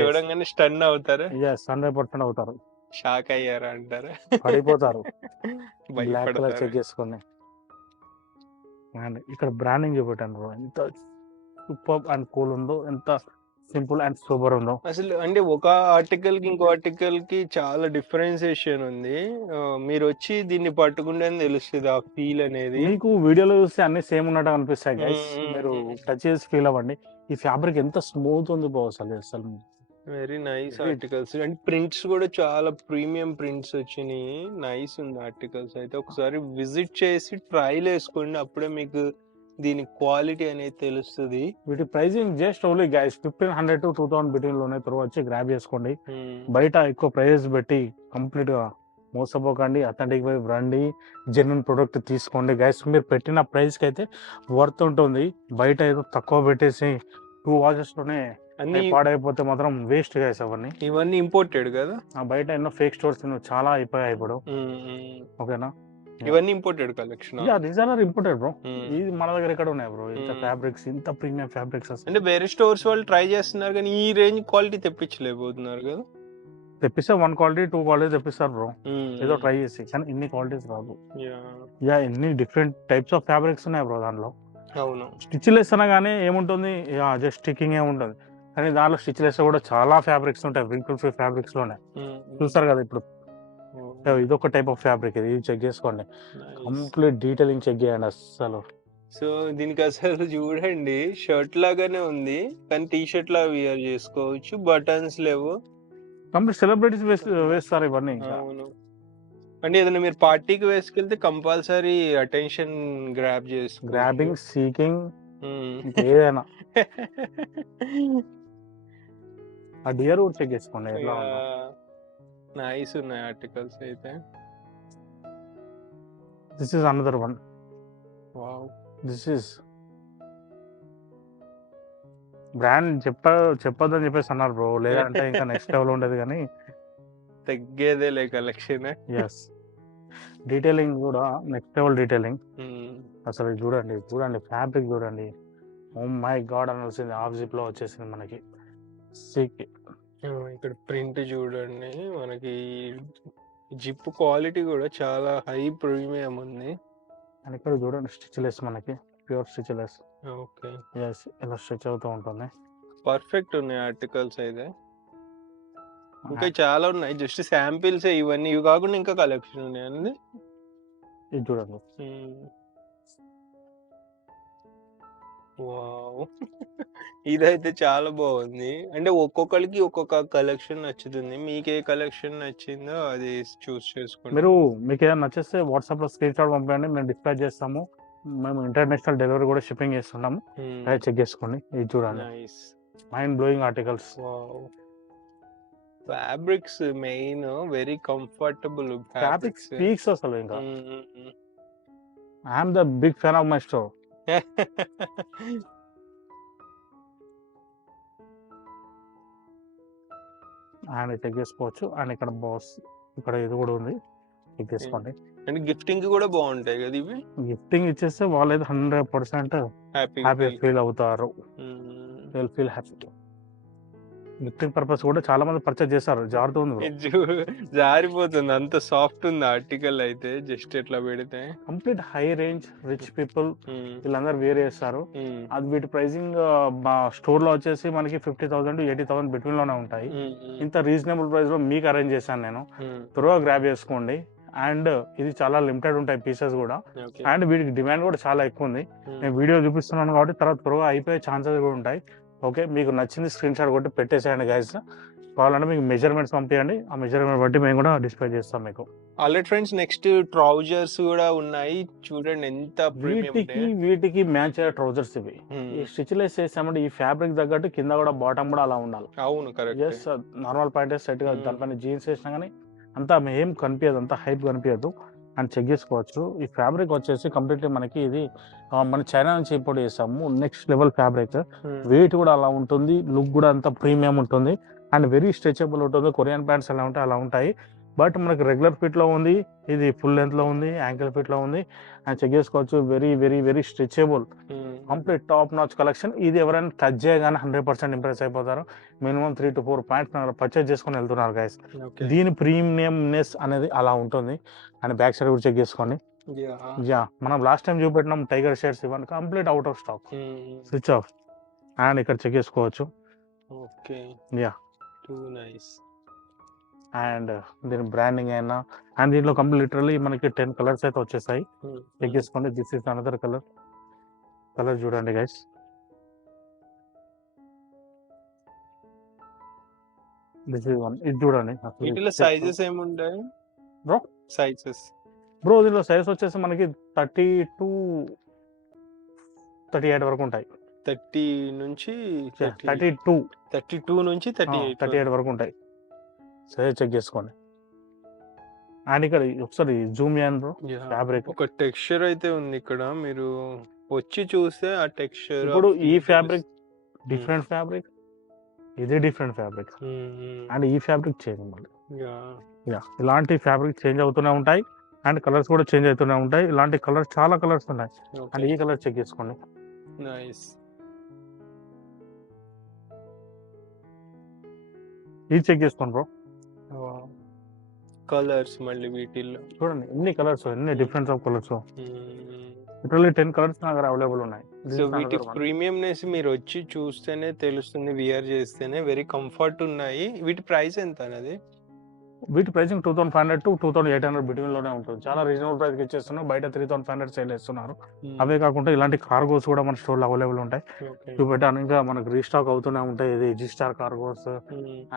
చూడంగానే స్టన్ అవుతారు. ఎస్ హండ్రెడ్ పర్సెంట్ అవుతారు. షాక్ అయ్యారా అంటారు? పడిపోతారు. బ్లాక్ కలర్ చెక్ చేసుకోండి అండ్ ఇక్కడ బ్రాండింగ్ చూపెట్టాను బ్రో ఎంత సూపర్ అండ్ కూల్ ఉందో ఎంత సింపుల్ అండ్ సూపర్ ఉందో అసలు అంటే ఒక ఆర్టికల్కి ఇంకో ఆర్టికల్కి చాలా డిఫరెన్సియేషన్ ఉంది. మీరు వచ్చి దీన్ని పట్టుకుంటే తెలుస్తుంది ఆ ఫీల్ అనేది. మీకు వీడియోలో చూస్తే అన్ని సేమ్ ఉన్నట్టు అనిపిస్తాయి గైస్ మీరు. టచ్ చేసి ఫీల్ అవ్వండి. ఈ ఫ్యాబ్రిక్ ఎంత స్మూత్ ఉంది బ్రో అసలు అసలు. Very nice articles and prints కూడా చాలా ప్రీమియం ప్రింట్స్ వచ్చినాయి. నైస్ ఉంది ఆర్టికల్స్ అయితే. ఒకసారి విజిట్ చేసి ట్రైల్ వేసుకోండి. అప్పుడే మీకు దీని క్వాలిటీ అనేది తెలుస్తుంది. వీటి pricing just only guys fifteen hundred to two thousand బిట్వీన్లోనే వచ్చి గ్రాబ్ చేసుకోండి. బయట ఎక్కువ ప్రైజెస్ పెట్టి కంప్లీట్గా మోసపోకండి అథెంటిక్ వైపు రండి జెన్యున్ ప్రొడక్ట్ తీసుకోండి. గైస్ మీరు పెట్టిన ప్రైస్కి అయితే వర్త్ ఉంటుంది. బయట ఏదో తక్కువ పెట్టేసి టూ వాచెస్లోనే అన్ని పాడైపోతే మాత్రం వేస్ట్ గైస్ అవన్నీ. ఇవన్నీ ఇంపోర్టెడ్ కదా? ఆ బయట ఎన్నో ఫేక్ స్టోర్స్ చాలా అయిపోయాయి ఇప్పుడు. ఓకేనా? ఇవన్నీ imported collection yeah these are important bro ఇది మన దగ్గర ఎక్కడ ఉన్నాయి బ్రో ఇంత Hmm. ఫ్యాబ్రిక్స్ ఇంత ప్రీమియం ఫ్యాబ్రిక్స్ అంటే వేరే స్టోర్స్ వాళ్ళు ట్రై చేస్తున్నారు కానీ ఈ రేంజ్ క్వాలిటీ తెప్పించలేకపోతున్నారు కదా. తెప్పిస్తే వన్ క్వాలిటీ టూ క్వాలిటీ తెప్పిస్తారు బ్రో మ్మ్. ఏదో ట్రై చేసి కానీ ఇన్ని క్వాలిటీస్ రాదు. యా ఎన్ని డిఫరెంట్ టైప్స్ ఆఫ్ ఫ్యాబ్రిక్స్ ఉన్నాయి బ్రో దాంట్లో. అవును. స్టిచ్లెస్ అనగానే ఏముంటుంది? జస్ట్ స్టిక్కింగ్ ఏ ఉంటుంది. కానీ దాంట్లో స్టిచ్లెస్ కూడా చాలా ఫ్యాబ్రిక్స్ ఉంటాయి ఫ్రీ ఫ్యాబ్రిక్స్లోనే. మ్మ్. చూస్తారు కదా ఇప్పుడు. ఇది ఒక టైప్ ఆఫ్ ఫ్యాబ్రిక్ ఇది. చెక్ చేసుకోండి. కంప్లీట్ డీటెయిలింగ్ చెక్ చేయండి అస్సలు. సో దీనికి అసలు చూడండి. షర్ట్ లాగానే ఉంది. కానీ టీ షర్ట్ లా వియర్ చేసుకోవచ్చు. బటన్స్ లేవు. కంప్లీట్ సెలబ్రిటీస్ వేస్తారు ఇవన్నీ అంటే ఏదైనా మీరు పార్టీకి వేసుకెళ్తే కంపల్సరీ అటెన్షన్ గ్రాప్ చేసుకో గ్రాబింగ్ సీకింగ్ ఏదైనా ఆ డియర్ కూడా చెక్ చేసుకోండి. ఎట్లా నైస్ ఉన్నాయి ఆర్టికల్స్ అయితే. This is another one wow this is brand చెప్ప చెప్పొద్దని చెప్పేసి అన్నారు బ్రో లేదంటే ఇంకా నెక్స్ట్ లెవెల్ ఉండేది కానీ. తగ్గేదేలే కలెక్షన్ ఎస్ డీటెయిలింగ్ కూడా నెక్స్ట్ లెవెల్ డీటెయిలింగ్ అసలు చూడండి చూడండి ఫ్యాబ్రిక్ చూడండి. ఓ మై గాడ్ అనాల్సింది హాఫ్ జిప్లో వచ్చేసింది మనకి. సిక్ ఇక్కడ ప్రింట్ చూడండి. మనకి జిప్ క్వాలిటీ కూడా చాలా హై ప్రీమియం ఉంది. అండ్ ఇక్కడ చూడండి స్టిచ్లెస్ మనకి. Pure stitchless. ఓకే. ఎస్ ఇలా స్టిచ్ అవుతూ ఉంటుంది. పర్ఫెక్ట్ ఉన్నాయి ఆర్టికల్స్ అయితే. ఇంకా చాలా ఉన్నాయి. జస్ట్ శాంపిల్స్ ఇవన్నీ. ఇవి కాకుండా ఇంకా కలెక్షన్ ఉన్నాయి అండి ఇది చూడండి. ఇదైతే చాలా బాగుంది. అంటే ఒక్కొక్కరికి ఒక్కొక్క కలెక్షన్ నచ్చుతుంది. మీకు ఏ కలెక్షన్ నచ్చిందో అది చూస్ చేసుకోండి మీరు మీకు ఏదైనా నచ్చేస్తే వాట్సాప్లో స్క్రీన్ షాట్ పంపండి. మేము డిస్పాచ్ చేస్తాము. మేము ఇంటర్నేషనల్ డెలివరీ కూడా షిప్పింగ్ చేస్తున్నాము. అది చెక్ చేసుకోండి. ఇది చూడండి. Mind blowing articles. Fabrics main very comfortable fabric fabrics. Speaks అసలు ఇంకా. I'm the big fan of my store. And check చేసుకోవచ్చు అండ్ ఇక్కడ బాస్ ఇక్కడ ఇది కూడా ఉంది. చెక్ చేసుకోండి అంటే గిఫ్టింగ్ కూడా బాగుంటాయి కదా ఇవి? గిఫ్టింగ్ ఇచ్చేస్తే వాళ్ళు అయితే hundred percent happy happy feel అవుతారు. Will feel happy gifting purpose కూడా చాలా మంది పర్చేస్ చేస్తారు bro. జారిపోతుంది. అంత సాఫ్ట్ ఉంది ఆర్టికల్ అయితే జస్ట్ ఎట్లా పెడితే. Complete high range rich people వీళ్ళందరూ వేర్ చేస్తారు. ఉమ్, అది వీటి ప్రైసింగ్ స్టోర్లో వచ్చేసి మనకి ఫిఫ్టీ థౌసండ్ ఎయిటీ థౌసండ్ బిట్వీన్లోనే ఉంటాయి. ఉమ్, ఉమ్, ఇంత రీజనబుల్ ప్రైస్లో మీకు అరేంజ్ చేశాను నేను. త్వరగా గ్రాబ్ చేసుకోండి. అండ్ ఇది చాలా లిమిటెడ్ ఉంటాయి పీసెస్ కూడా. అండ్ వీటికి డిమాండ్ కూడా చాలా ఎక్కువ ఉంది. నేను వీడియో చూపిస్తున్నాను కాబట్టి తర్వాత త్వరగా అయిపోయే ఛాన్సెస్ కూడా ఉంటాయి. ఓకే మీకు నచ్చింది స్క్రీన్ షాట్ కొట్టి పెట్టేసేయండి గైస్ కావాలంటే మీకు మెజర్మెంట్స్ పంపించండి ఆ మెజర్మెంట్ బట్టి మేము కూడా డిస్ప్లే చేస్తాం మీకు. ఆల్రెడీ ఫ్రెండ్స్ నెక్స్ట్ ట్రౌజర్స్ కూడా ఉన్నాయి. చూడండి ఎంత వీటికి వీటికి మ్యాచ్ అయ్యే ట్రౌజర్స్ ఇవి. ఈ స్టిచ్లెస్ చేసామంటే ఈ ఫ్యాబ్రిక్ తగ్గట్టు కింద కూడా బాటమ్ కూడా అలా ఉండాలి. అవును కరెక్ట్ జస్ట్ నార్మల్ ప్యాంట్ సెట్గా Hmm. దానిపైన జీన్స్ వేసినా కానీ అంతా ఏం కనిపించదు. అంత హైప్ కనిపించదు. అండ్ చెక్ చేసుకోవచ్చు. ఈ ఫ్యాబ్రిక్ వచ్చేసి కంప్లీట్లీ మనకి ఇది మన చైనా నుంచి ఇంపోర్ట్ చేసాము. Next level fabric. వెయిట్ కూడా అలా ఉంటుంది. లుక్ కూడా అంత ప్రీమియం ఉంటుంది. అండ్ వెరీ స్ట్రెచబుల్ ఉంటుంది. కొరియన్ ప్యాంట్స్ ఎలా ఉంటాయి అలా ఉంటాయి. బట్ మనకి రెగ్యులర్ ఫిట్లో ఉంది ఇది ఫుల్ లెంత్లో ఉంది యాంకిల్ ఫిట్లో ఉంది. అండ్ చెక్ చేసుకోవచ్చు very very very stretchable complete top notch collection. ఇది ఎవరైనా టచ్ చేయగానే హండ్రెడ్ పర్సెంట్ ఇంప్రెస్ అయిపోతారు. Minimum three to four points purchase చేసుకొని వెళ్తున్నారు గైస్ దీని ప్రీమియంనెస్ అనేది అలా ఉంటుంది. అండ్ బ్యాక్ సైడ్ కూడా చెక్ చేసుకోండి. యా మనం లాస్ట్ టైం చూపెట్టినాం టైగర్ షర్ట్స్ ఇవన్నీ complete out of stock. Switch off. And ఇక్కడ చెక్ చేసుకోవచ్చు. Okay. Yeah. Too nice and దీని బ్రాండింగ్ అయినా అండ్ దీంట్లో కంప్లీట్ లిటరలీ మనకి టెన్ కలర్స్ అయితే వచ్చేసాయి. చెక్ చేసుకోండి. This is another colour colour చూడండి గైస్ దిస్ ఇస్ వన్ ఇది చూడండి. వీటిలో సైజెస్ ఏముంటాయి Bro? సైజెస్ బ్రో దీనిలో సైజ్ వచ్చేసి మనకి థర్టీ టు థర్టీ ఎయిట్ వరకు ఉంటాయి. థర్టీ నుంచి థర్టీ టూ. థర్టీ టూ నుంచి థర్టీ ఎయిట్ థర్టీ ఎయిట్ వరకు ఉంటాయి. సైజ్ చెక్ చేసుకోండి. అండ్ ఇక్కడ ఒకసారి జూమ్ చేయండి బ్రో. ఫ్యాబ్రిక్ ఒక టెక్స్చర్ అయితే ఉంది ఇక్కడ మీరు వచ్చి చూస్తే ఆ టెక్స్చర్ ఇప్పుడు ఈ ఫ్యాబ్రిక్ డిఫరెంట్ ఫ్యాబ్రిక్ ఇది డిఫరెంట్ ఫ్యాబ్రిక్ అండ్ ఈ ఫ్యాబ్రిక్ చేంజ్ మళ్ళీ యా. ఇలాంటి ఫ్యాబ్రిక్ చేంజ్ అవుతూనే ఉంటాయి. అండ్ కలర్స్ కూడా చేంజ్ అవుతూనే ఉంటాయి. ఇలాంటి కలర్స్ చాలా కలర్స్ ఉన్నాయి. అండ్ ఈ కలర్ చెక్ చేసుకోండి. నైస్ ఇది చెక్ చేసుకోండి బ్రో. కలర్స్ మళ్ళీ వీటిల్లో? చూడండి ఎన్ని కలర్స్ ఎన్ని difference of colours literally ten colours నా దగ్గర అవైలబుల్ ఉన్నాయి. సో వీటి. ప్రీమియంనెస్ మీరు వచ్చి చూస్తేనే తెలుస్తుంది విఆర్ చేస్తేనే వెరీ కంఫర్ట్ ఉన్నాయి. వీటి ప్రైస్ ఎంత అనేది వీటి pricing two thousand five hundred to two thousand eight hundred బిట్వీన్లోనే ఉంటుంది. చాలా రీజనబుల్ ప్రైస్ ఇచ్చేస్తున్నాం బయట three thousand five hundred sale చేస్తున్నారు. అవే కాకుండా ఇలాంటి కార్గోస్ కూడా మన స్టోర్లో అవైలబుల్ ఉంటాయి. Okay. చూపెట్టాను ఇంకా మనకు రీస్టాక్ అవుతూనే ఉంటాయి. ఇది జీ స్టార్ కార్గోస్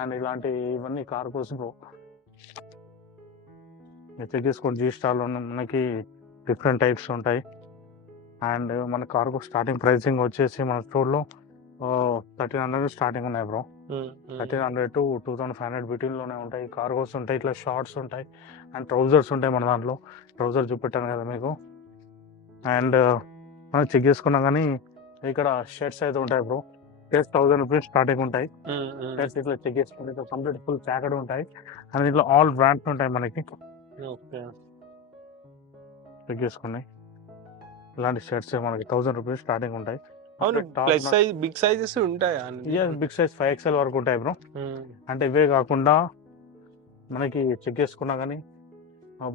అండ్ ఇలాంటి ఇవన్నీ కార్గోస్ బ్రో చెక్ చేసుకోండి. జీ స్టార్లో మనకి డిఫరెంట్ టైప్స్ ఉంటాయి. అండ్ మన కార్గో స్టార్టింగ్ ప్రైసింగ్ వచ్చేసి మన స్టోర్లో థర్టీన్ హండ్రెడ్ స్టార్టింగ్ ఉన్నాయి bro. Thirteen hundred to two thousand five hundred బిట్వీన్లోనే ఉంటాయి. కార్గోస్ ఉంటాయి. ఇట్లా షార్ట్స్ ఉంటాయి. అండ్ ట్రౌజర్స్ ఉంటాయి మన దాంట్లో. ట్రౌజర్ చూపెట్టాను కదా మీకు. అండ్ మనం చెక్ చేసుకున్నా కానీ ఇక్కడ షర్ట్స్ అయితే ఉంటాయి bro. Shirts thousand rupees starting ఉంటాయి. షర్ట్స్ ఇట్లా చెక్ చేసుకుంటే కంప్లీట్ ఫుల్ ప్యాకెడ్ ఉంటాయి. అండ్ దీంట్లో ఆల్ బ్రాండ్స్ ఉంటాయి మనకి. ఓకే. చెక్ చేసుకోండి ఇలాంటి షర్ట్స్ మనకి థౌసండ్ రూపీస్ స్టార్టింగ్ ఉంటాయి. అవును ప్లస్ సైజ్ బిగ్ సైజెస్ ఉంటాయా బిగ్ సైజ్ ఫైవ్ ఎక్స్ఎల్ వరకు ఉంటాయి బ్రో. అంటే ఇవే కాకుండా మనకి చెక్ చేసుకున్నా కానీ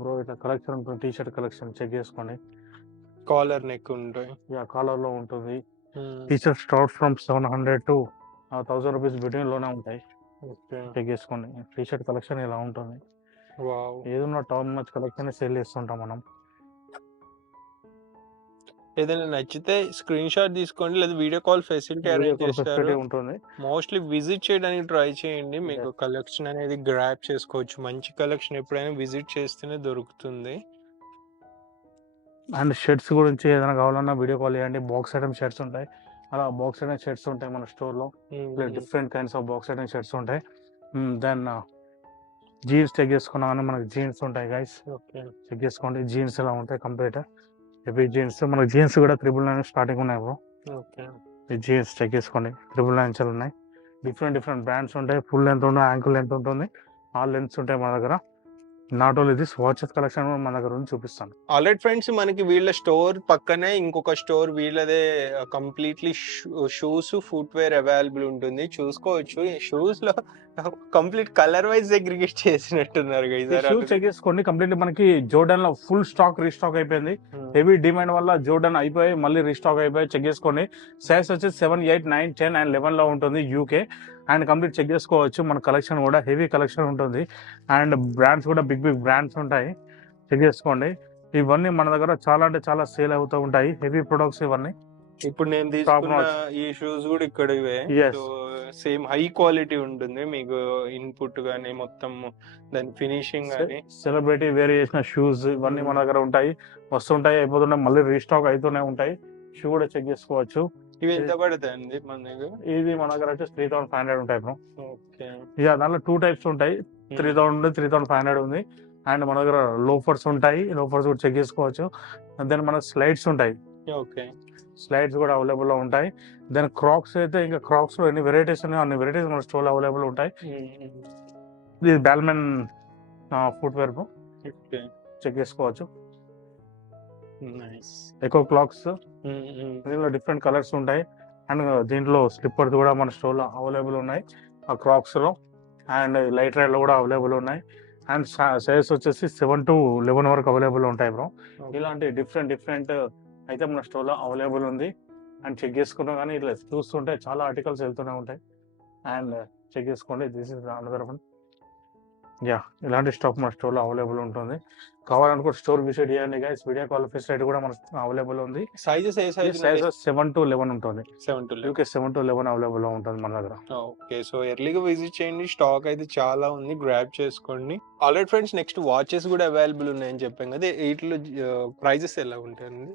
బ్రో ఇట్లా కలెక్షన్ ఉంటుంది టీ షర్ట్ కలెక్షన్ చెక్ చేసుకోండి కాలర్ నెక్ ఉంటాయి ఇక కాలర్లో ఉంటుంది. T shirt start from seven hundred to thousand rupees బిట్వీన్లోనే ఉంటాయి. ఓకే. చెక్ చేసుకోండి టీ షర్ట్ కలెక్షన్ ఇలా ఉంటుంది. వావ్. ఏదన్నా టాప్ మచ్ కలెక్షన్ సేల్ చేస్తుంటాం మనం. ఏదైనా నచ్చితే స్క్రీన్ షాట్ తీసుకోండి లేదా వీడియో కాల్ ఫెసిలిటీ అరేంజ్ చేస్తారు. ఉంటుంది. మోస్ట్లీ విజిట్ చేయడానికి ట్రై చేయండి. మీకు కలెక్షన్ అనేది గ్రాప్ చేసుకోవచ్చు. మంచి కలెక్షన్ ఎప్పుడైనా విజిట్ చేస్తేనే దొరుకుతుంది. అండ్ షర్ట్స్ గురించి ఏదైనా కావాలన్నా వీడియో కాల్ చేయండి. బాక్స్ ఐటమ్ షర్ట్స్ ఉంటాయి. అలా బాక్స్ ఐటమ్ షర్ట్స్ ఉంటాయి మన స్టోర్లో different kinds of box item shirts ఉంటాయి. దెన్ జీన్స్ చెక్ చేసుకున్నామని మనకి జీన్స్ ఉంటాయి గైస్ ఓకే చెక్ చేసుకోండి జీన్స్ ఇలా ఉంటాయి కంప్లీట్ హెవీ జీన్స్ మనకి జీన్స్ కూడా త్రిబుల్ నైన్ స్టార్టింగ్ ఉన్నాయి బ్రో జీన్స్ చెక్ చేసుకోండి త్రిబుల్ నైన్స్ ఉన్నాయి. డిఫరెంట్ డిఫరెంట్ బ్రాండ్స్ ఉంటాయి. ఫుల్ లెంత్ ఉంటుంది యాంకిల్ లెంత్ ఉంటుంది. ఆల్ లెంత్స్ ఉంటాయి మన దగ్గర. Not only this watches collection మన దగ్గర ఉంది చూపిస్తాను. ఆల్రెడీ ఫ్రెండ్స్ మనకి వీళ్ళ స్టోర్ పక్కనే ఇంకొక స్టోర్ వీళ్ళదే completely shoes footwear available ఉంటుంది. చూసుకోవచ్చు. ఈ షూస్లో కంప్లీట్ కలర్ వైజ్ అగ్రిగేట్ చేసినట్టున్నారు షూ చెక్ చేసుకోండి. కంప్లీట్ మనకి జోర్డన్లో ఫుల్ స్టాక్ రీస్టాక్ అయిపోయింది. హెవీ డిమాండ్ వల్ల జోర్డన్ అయిపోయి మళ్ళీ రీస్టాక్ అయిపోయి చెక్ చేసుకోండి. సైజ్ వచ్చి seven eight nine ten and లెవెన్లో ఉంటుంది యూకే అండ్ కంప్లీట్ చెక్ చేసుకోవచ్చు. మన కలెక్షన్ కూడా హెవీ కలెక్షన్ ఉంటుంది. అండ్ బ్రాండ్స్ కూడా బిగ్ బిగ్ బ్రాండ్స్ ఉంటాయి. చెక్ చేసుకోండి. ఇవన్నీ మన దగ్గర చాలా అంటే చాలా సేల్ అవుతూ ఉంటాయి. హెవీ ప్రొడక్ట్స్ ఇవన్నీ. ఇప్పుడు నేను తీసుకున్న. ఈ షూస్ కూడా ఇక్కడ. సేమ్ హై క్వాలిటీ ఉంటుంది. మీకు ఇన్పుట్ గానీ మొత్తం దాని ఫినిషింగ్ గానీ. సెలబ్రిటీ వేర్ చేసిన షూస్ ఇవన్నీ మన దగ్గర ఉంటాయి. వస్తుంటాయి అయిపోతున్నాయి మళ్ళీ రీస్టాక్ అవుతూనే ఉంటాయి. షూ కూడా చెక్ చేసుకోవచ్చు. ఇవి ఎంత పడతాయండి మన దగ్గర ఇది మన దగ్గర వచ్చేసి త్రీ థౌసండ్ ఫైవ్ హండ్రెడ్ ఉంటాయి బ్రో ఓకే. ఇక దాంట్లో టూ టైప్స్ ఉంటాయి. Three thousand three thousand five hundred ఉంది. అండ్ మన దగ్గర లోఫర్స్ ఉంటాయి. లోఫర్స్ కూడా చెక్ చేసుకోవచ్చు. దెన్ మన స్లైడ్స్ ఉంటాయి. ఓకే. స్లైడ్స్ కూడా అవైలబుల్లో ఉంటాయి. దెన్ క్రాక్స్ అయితే ఇంకా క్రాక్స్లో ఎన్ని వెరైటీస్ ఉన్నాయో అన్ని వెరైటీస్ మన స్టోర్ అవైలబుల్ ఉంటాయి. ఇది బ్యాల్మెన్ ఫుట్వేర్ చెక్ చేసుకోవచ్చు. ఎక్కువ క్లాక్స్ దీనిలో డిఫరెంట్ కలర్స్ ఉంటాయి. అండ్ దీంట్లో స్లిప్పర్స్ కూడా మన స్టోర్లో అవైలబుల్ ఉన్నాయి. ఆ క్రాక్స్లో అండ్ లైట్ రైడ్లో కూడా అవైలబుల్ ఉన్నాయి. అండ్ సైజ్ వచ్చేసి సెవెన్ టు లెవెన్ వరకు అవైలబుల్ ఉంటాయి బ్రో ఇలాంటి డిఫరెంట్ డిఫరెంట్ అయితే మన స్టోర్లో అవైలబుల్ ఉంది. అండ్ చెక్ చేసుకున్నా కానీ ఇట్లా చూస్తుంటే చాలా ఆర్టికల్స్ వెళ్తూనే ఉంటాయి. అండ్ చెక్ చేసుకోండి. This is another one yeah ఇలాంటి స్టాక్ మన స్టోర్లో అవైలబుల్ ఉంటుంది. కావాలనుకుంటే స్టోర్ విజిట్ చేయండి గైస్ వీడియో కాల్ ఫెసిలిటీ కూడా మన అవైలబుల్ ఉంది. Sizes A size size seven to eleven ఉంటుంది. Seven to UK seven to eleven available ఉంటుంది మన దగ్గర. ఓకే సో ఎర్లీగా విజిట్ చేయండి. స్టాక్ అయితే చాలా ఉంది. గ్రాబ్ చేసుకోండి. ఆల్రెడీ ఫ్రెండ్స్ నెక్స్ట్ వాచెస్ కూడా అవైలబుల్ ఉన్నాయని చెప్పాం కదా. వీటిలో ప్రైజెస్ ఎలా ఉంటాయండి?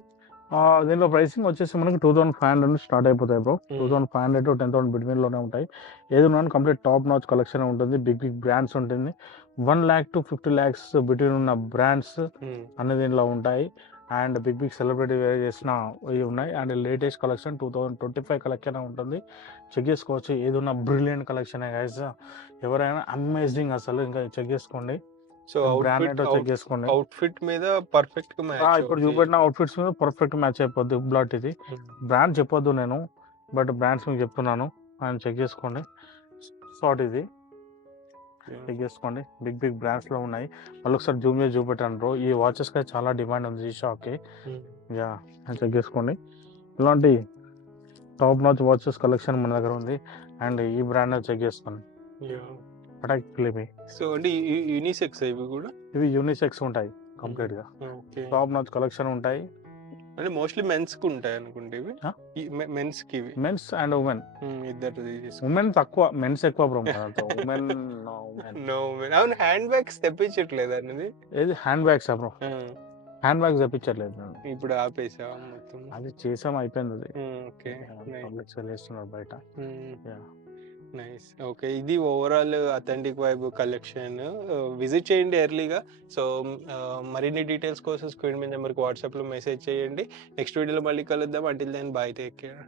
దీనిలో ప్రైసింగ్ వచ్చేసి మనకి two thousand five hundred start అయిపోతాయి bro Hmm. Two thousand five hundred to ten thousand బిట్వీన్లోనే ఉంటాయి. ఏది ఉన్నా కంప్లీట్ టాప్ నాచ్ కలెక్షన్ ఉంటుంది. బిగ్ బిగ్ బ్రాండ్స్ ఉంటుంది. One lakh to fifty lakhs between ఉన్న బ్రాండ్స్ అన్ని దీనిలో ఉంటాయి. And big big celebrity wear చేసిన ఇవి ఉన్నాయి. And latest collection two thousand twenty five collection ఉంటుంది. చెక్ చేసుకోవచ్చు. ఏది ఉన్న బ్రిలియంట్ కలెక్షన్ గైస్ ఎవరైనా అమేజింగ్ అసలు. ఇంకా చెక్ చేసుకోండి. సో ఏంటో చెక్ చేసుకోండి. అవుట్ఫిట్ మీద పర్ఫెక్ట్ మ్యాచ్ ఇప్పుడు చూపెట్టిన అవుట్ఫిట్స్ మీద పర్ఫెక్ట్ మ్యాచ్ అయిపోద్ది బ్లాట్ ఇది. బ్రాండ్ చెప్పొద్దు నేను బట్ బ్రాండ్స్ మీకు చెప్తున్నాను. ఆయన చెక్ చేసుకోండి. షార్ట్ ఇది. చెక్ చేసుకోండి. బిగ్ బిగ్ బ్రాండ్స్లో ఉన్నాయి. మళ్ళీ ఒకసారి జూమ్ చేసి చూపెట్టాను బ్రో. ఈ వాచెస్కి చాలా డిమాండ్ ఉంది. ఈ షాప్కి యా చెక్ చేసుకోండి. ఇలాంటి టాప్ నాచ్ వాచెస్ కలెక్షన్ మన దగ్గర ఉంది. అండ్ ఈ బ్రాండ్ చెక్ చేసుకోండి. అటాక్ ఫిలిమి సో అంటే యూనిసెక్స్ ఇవి కూడా? ఇవి యూనిసెక్స్ ఉంటాయి కంప్లీట్గా ఓకే. టాప్ నాచ్ కలెక్షన్ ఉంటాయి. అంటే మోస్ట్లీ మెన్స్కి ఉంటాయి అనుకుంటే ఇవి? మెన్స్కి ఇవి? Mens and women. ఇద్దరు ఉమెన్ తక్కువ మెన్స్ ఎక్కువ బ్రో ఉమెన్ నో అవును హ్యాండ్ బ్యాగ్స్ తెప్పించట్లేదు అనేది ఏది? Hand bags bro hand bags తెప్పించట్లేదు నేను. ఇప్పుడు ఆపేసావా మొత్తం? అది చేసాం అయిపోయింది అది. ఓకే. పబ్లిక్ సేల్ చేస్తున్నారు బయట. నైస్ ఓకే ఇది overall authentic vibe collection visit చేయండి ఎర్లీగా సో um, uh, మరిన్ని డీటెయిల్స్ కోసం స్క్రీన్ మీద నెంబర్కి వాట్సాప్లో మెసేజ్ చేయండి. నెక్స్ట్ వీడియోలో మళ్ళీ కలుద్దాం. Until then bye take care